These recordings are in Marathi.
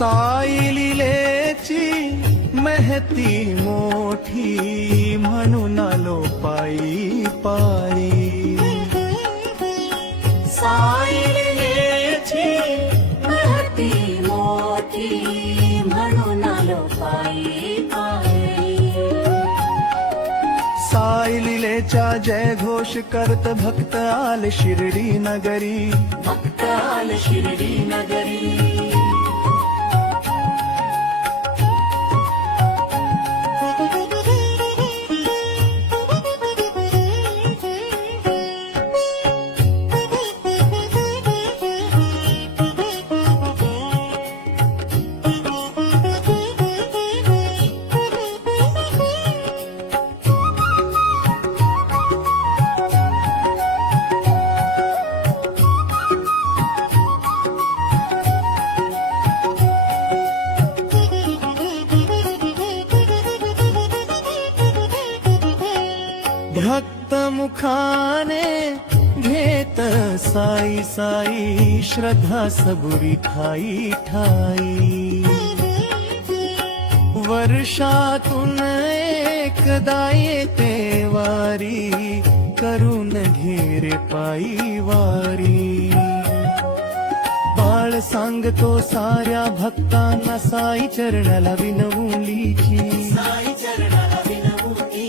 साई लिलेची महती मोठी म्हणून आलो पायी पायी. साई लिलेची महती मोठी म्हणून आलो पायी पायी. साई लिलेच्या जय घोष करत भक्त आले शिर्डी नगरी. भक्त आले शिर्डी नगरी. भक्त मुखाने घेत साई साई श्रद्धा सबुरी ठाई ठाई. वर्षातून एकदा येते वारी करून घेरे पायी वारी. बाळ सांगतो साऱ्या भक्तांना साई चरणाला विनवुलीची. साई चरणाला विनवुली.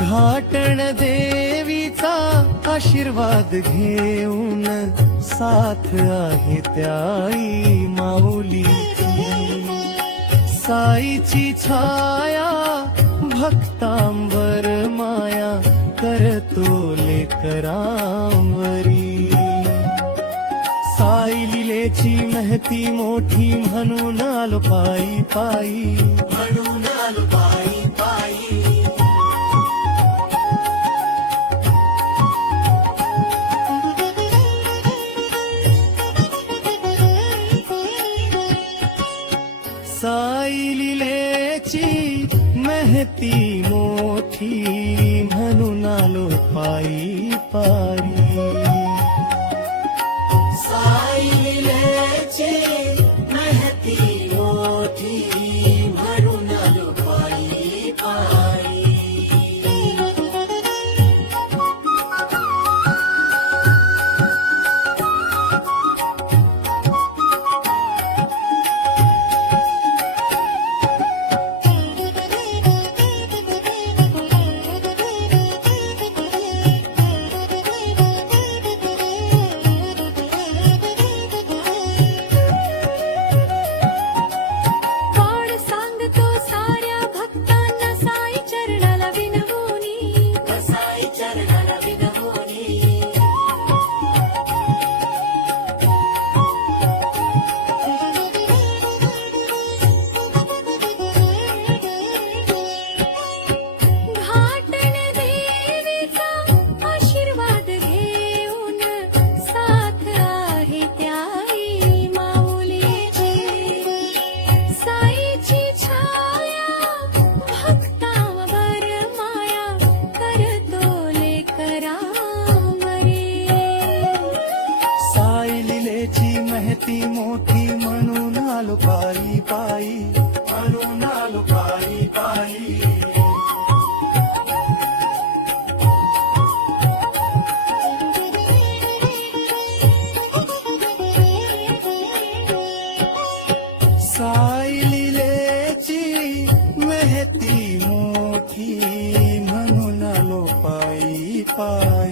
घाटण देवीचा आशीर्वाद घेऊन साथ आहे त्याई माऊलीची. साईची छाया भक्तांवर माया करतो लेकरांवरी. साई लिलेची महती मोठी म्हणून आलो पायी पायी. म्हणून आलो पायी पायी. साई लिलेची महती मोठी म्हणून आलो पायी पायी. साई लिलेची महती मोठी म्हणून आलो पायी पायी. महती मोठी म्हणून आलो पायी पायी. म्हणून आलो पायी पायी. साई लिलेची महती मोठी म्हणून आलो पायी पायी.